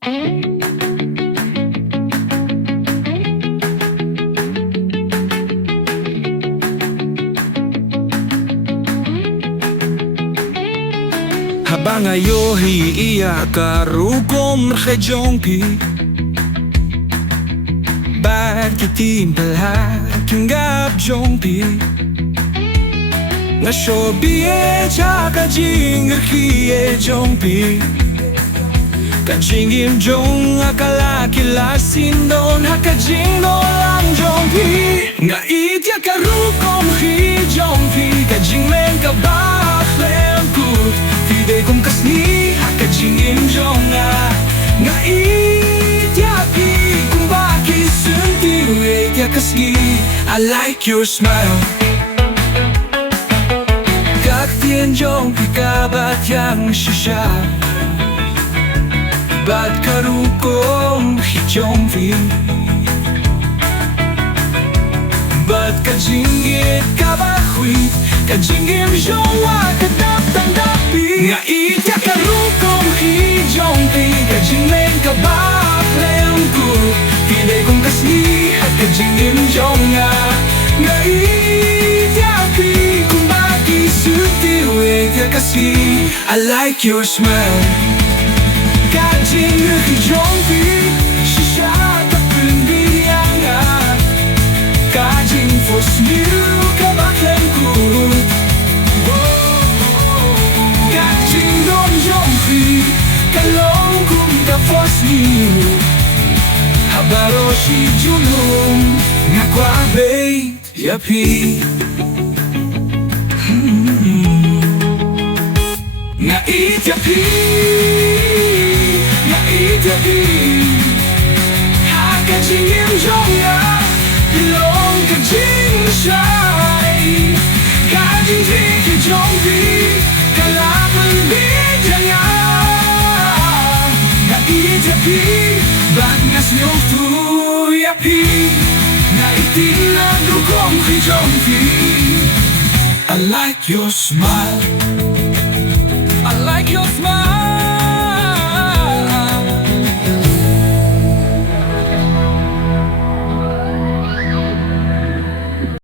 Habang ayo Itynnad Ka Rkhie Jongphi Bad kitin pala Sngap Jongphi Nasho biej ka jingrkhie Jongphi Ka jong akala kilasin don haka jingo lang Jongphi Nga Itynnad Ka Rkhie Jongphi Ka jingmen kaba Khlem Phuh kung kasni haka jingitynnad Nga Ieit kung bakit sunti Ieit kasni I like your smile Ktien Jongphi kaba yang shisha Bad ka Rkhie Jongphi Bad ka jingit kaba huit Ka jingitynnad ka tandapi Nga Itynnad Ka Rkhie Jongphi Ka jingmen kaba Khlem Phuh kung kasni haka jingitynnad Nga Ieit kung bakit sunti Ieit kasni I like your smile Ka jingrkhie Jongphi Shisha ka pynsngewtynnad Ka jingfosngew kaba Khlem Phuh Ka Jongphi Kalong kung ka fosngew baroh junum nga Khubei yapi Nga Ieit haka jingitynnad Ilong ka jingsngew Ka jingrkhie Jongphi Kalaban biej Nga Ieit Bad nga sngew yapi Nga Itynnad Ka Rkhie Jongphi I like your smile